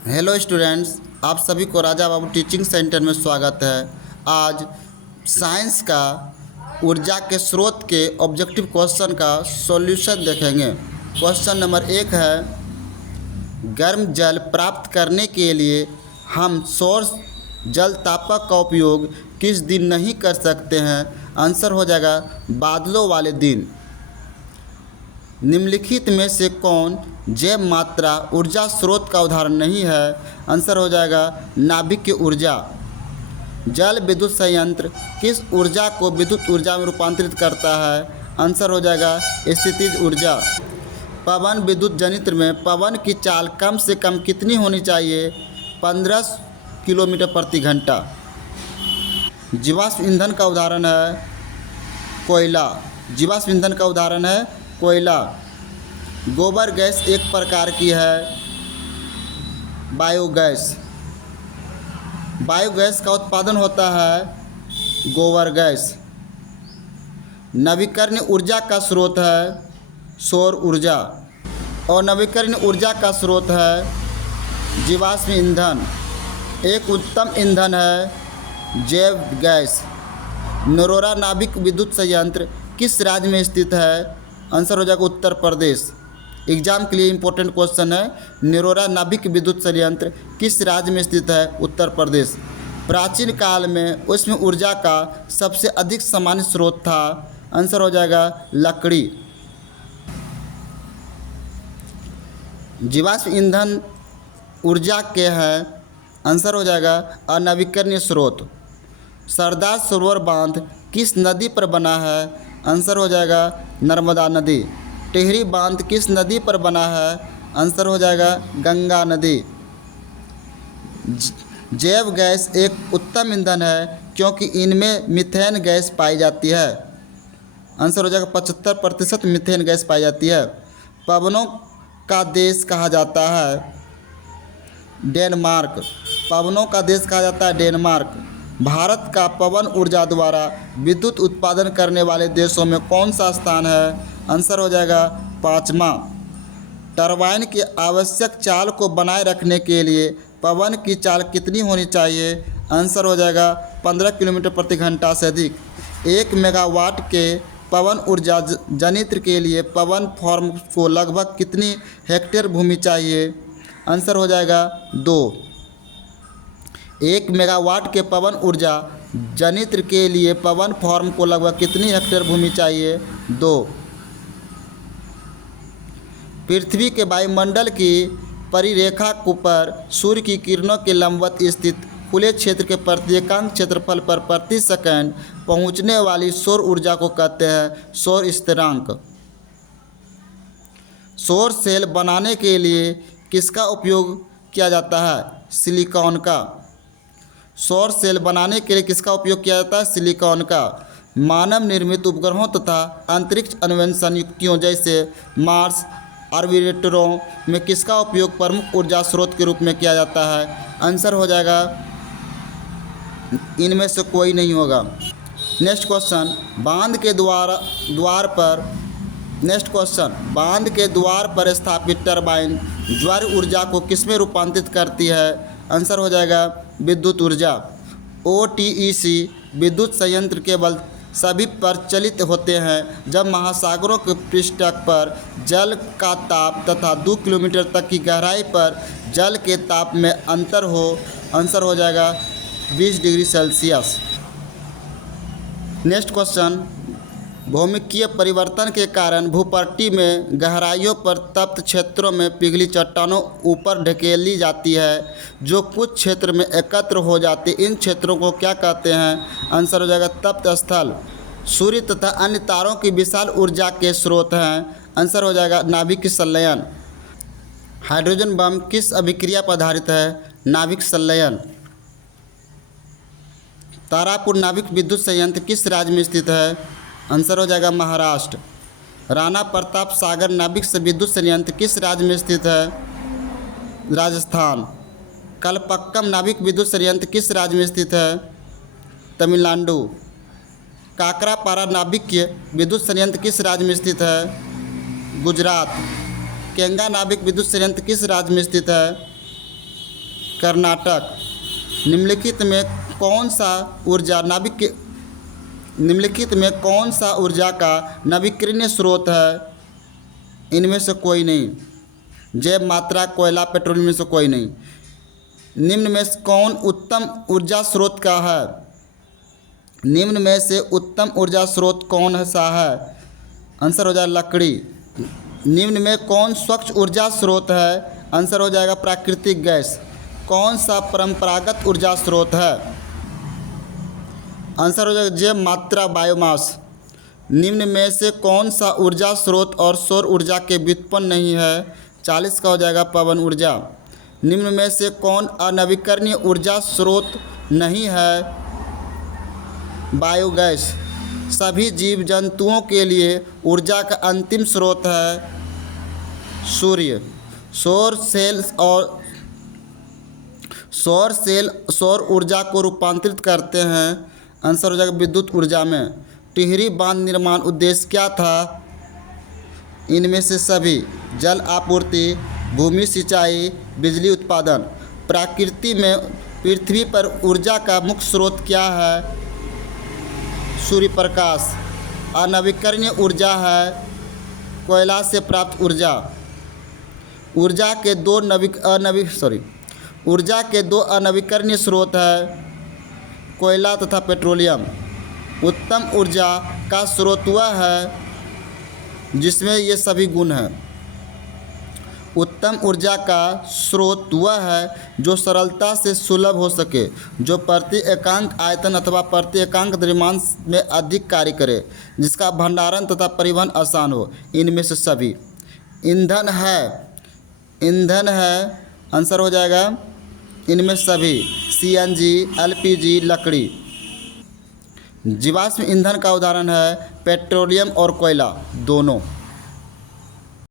Hello students, आप सभी को राजा बाबू टीचिंग सेंटर में स्वागत है। आज साइंस का ऊर्जा के स्रोत के ऑब्जेक्टिव क्वेश्चन का सॉल्यूशन देखेंगे। क्वेश्चन नंबर 1 है, गर्म जल प्राप्त करने के लिए हम सौर जल तापक का उपयोग किस दिन नहीं कर सकते हैं? आंसर हो जाएगा बादलों वाले दिन। निम्नलिखित में से कौन जैव मात्रा ऊर्जा स्रोत का उदाहरण नहीं है? आंसर हो जाएगा नाभिक ऊर्जा। जल विद्युत संयंत्र किस ऊर्जा को विद्युत ऊर्जा में रूपांतरित करता है? आंसर हो जाएगा स्थितिज ऊर्जा। पवन विद्युत जनित्र में पवन की चाल कम से कम कितनी होनी चाहिए? 15 किलोमीटर प्रति घंटा। जीवाश्म ईंधन का उदाहरण है कोयला। जीवाश्म ईंधन का उदाहरण है कोयला। गोबर गैस एक प्रकार की है बायोगैस। बायोगैस का उत्पादन होता है गोबर गैस। नवीकरणीय ऊर्जा का स्रोत है सौर ऊर्जा और नवीकरणीय ऊर्जा का स्रोत है जीवाश्म ईंधन। एक उत्तम ईंधन है जैव गैस। नरोरा नाभिक विद्युत संयंत्र किस राज्य में स्थित है? आंसर हो जाएगा उत्तर प्रदेश। एग्जाम के लिए इम्पोर्टेंट क्वेश्चन है, नरोरा नाभिक विद्युत संयंत्र किस राज्य में स्थित है? उत्तर प्रदेश। प्राचीन काल में उष्म ऊर्जा का सबसे अधिक सामान्य स्रोत था? आंसर हो जाएगा लकड़ी। जीवाश्म ईंधन ऊर्जा के हैं, आंसर हो जाएगा अनवीकरणीय स्रोत। सरदार सरोवर बांध किस नदी पर बना है? आंसर हो जाएगा नर्मदा नदी। टिहरी बांध किस नदी पर बना है? आंसर हो जाएगा गंगा नदी। जैव गैस एक उत्तम ईंधन है क्योंकि इनमें मीथेन गैस पाई जाती है। आंसर हो जाएगा 75% मीथेन गैस पाई जाती है। पवनों का देश कहा जाता है डेनमार्क। पवनों का देश कहा जाता है डेनमार्क। भारत का पवन ऊर्जा द्वारा विद्युत उत्पादन करने वाले देशों में कौन सा स्थान है? आंसर हो जाएगा 5वां। टरबाइन की आवश्यक चाल को बनाए रखने के लिए पवन की चाल कितनी होनी चाहिए? आंसर हो जाएगा 15 किलोमीटर प्रति घंटा से अधिक। 1 मेगावाट के पवन ऊर्जा जनित्र के लिए पवन फार्म को लगभग कितनी हेक्टेयर भूमि चाहिए? आंसर हो जाएगा 2। 1 मेगावाट के पवन ऊर्जा जनित्र के लिए पवन फार्म को लगभग कितनी हेक्टेयर भूमि चाहिए? 2। पृथ्वी के वायुमंडल की परिरेखा पर सूर्य की किरणों के लंबवत स्थित खुले क्षेत्र के प्रत्येकांक क्षेत्रफल पर प्रति सेकंड पहुंचने वाली सौर ऊर्जा को कहते हैं सौर स्थिरांक। सौर सेल बनाने के लिए किसका उपयोग किया जाता है? सिलिकॉन का। सौर सेल बनाने के लिए किसका उपयोग किया जाता है? सिलिकॉन का। मानव निर्मित उपग्रहों तथा अंतरिक्ष अन्वेषण युक्तियों जैसे मार्स ऑर्बिटरों में किसका उपयोग प्रमुख ऊर्जा स्रोत के रूप में किया जाता है? आंसर हो जाएगा इनमें से कोई नहीं होगा। नेक्स्ट क्वेश्चन, बांध के द्वार पर स्थापित टरबाइन ज्वार ऊर्जा को किसमें रूपांतरित करती है? आंसर हो जाएगा विद्युत ऊर्जा। OTEC विद्युत संयंत्र केवल सभी प्रचलित होते हैं जब महासागरों के पृष्ठ पर जल का ताप तथा 2 किलोमीटर तक की गहराई पर जल के ताप में अंतर हो। आंसर हो जाएगा 20 डिग्री सेल्सियस। नेक्स्ट क्वेश्चन, भौमिकीय परिवर्तन के कारण भूपट्टी में गहराइयों पर तप्त क्षेत्रों में पिघली चट्टानों ऊपर ढकेली जाती है जो कुछ क्षेत्र में एकत्र हो जाती। इन क्षेत्रों को क्या कहते हैं? आंसर हो जाएगा तप्त स्थल। सूर्य तथा अन्य तारों की विशाल ऊर्जा के स्रोत हैं। आंसर हो जाएगा नाभिक संलयन। हाइड्रोजन बम किस अभिक्रिया पर आधारित है? नाभिक संलयन। तारापुर नाभिक विद्युत संयंत्र किस राज्य में स्थित है? आंसर हो जाएगा महाराष्ट्र। राणा प्रताप सागर नाभिक विद्युत संयंत्र किस राज्य में स्थित है? राजस्थान। कलपक्कम नाभिक विद्युत संयंत्र किस राज्य में स्थित है? तमिलनाडु। काकरापारा नाभिक विद्युत संयंत्र किस राज्य में स्थित है? गुजरात। केंगा नाभिक विद्युत संयंत्र किस राज्य में स्थित है? कर्नाटक। निम्नलिखित में कौन सा ऊर्जा का नवीकरणीय स्रोत है? इनमें से कोई नहीं। जैव मात्रा, कोयला, पेट्रोलियम में से कोई नहीं। निम्न में से कौन उत्तम ऊर्जा स्रोत का है? निम्न में से उत्तम ऊर्जा स्रोत कौन सा है? आंसर हो जाएगा लकड़ी। निम्न में कौन स्वच्छ ऊर्जा स्रोत है? आंसर हो जाएगा प्राकृतिक गैस। कौन सा परंपरागत ऊर्जा स्रोत है? आंसर हो जाएगा जैव मात्रा, बायोमास। निम्न में से कौन सा ऊर्जा स्रोत और सौर ऊर्जा के व्युत्पन्न नहीं है? 40 का हो जाएगा पवन ऊर्जा। निम्न में से कौन अनवीकरणीय ऊर्जा स्रोत नहीं है? बायोगैस। सभी जीव जंतुओं के लिए ऊर्जा का अंतिम स्रोत है सूर्य। सौर सेल सौर ऊर्जा को रूपांतरित करते हैं। आंसर हो जाएगा विद्युत ऊर्जा में। टिहरी बांध निर्माण उद्देश्य क्या था? इनमें से सभी। जल आपूर्ति, भूमि सिंचाई, बिजली उत्पादन। प्रकृति में पृथ्वी पर ऊर्जा का मुख्य स्रोत क्या है? सूर्य प्रकाश। अनवीकरणीय ऊर्जा है कोयला से प्राप्त ऊर्जा। ऊर्जा के दो अनवीकरणीय स्रोत है कोयला तथा पेट्रोलियम। उत्तम ऊर्जा का स्रोत वह है जिसमें ये सभी गुण हैं। उत्तम ऊर्जा का स्रोत वह है जो सरलता से सुलभ हो सके, जो प्रति एकांक आयतन अथवा प्रति एकांक द्रव्यमान में अधिक कार्य करे, जिसका भंडारण तथा परिवहन आसान हो। इनमें से सभी। ईंधन है। आंसर हो जाएगा इनमें सभी। सीएनजी, एलपीजी, लकड़ी। जीवाश्म ईंधन का उदाहरण है पेट्रोलियम और कोयला दोनों।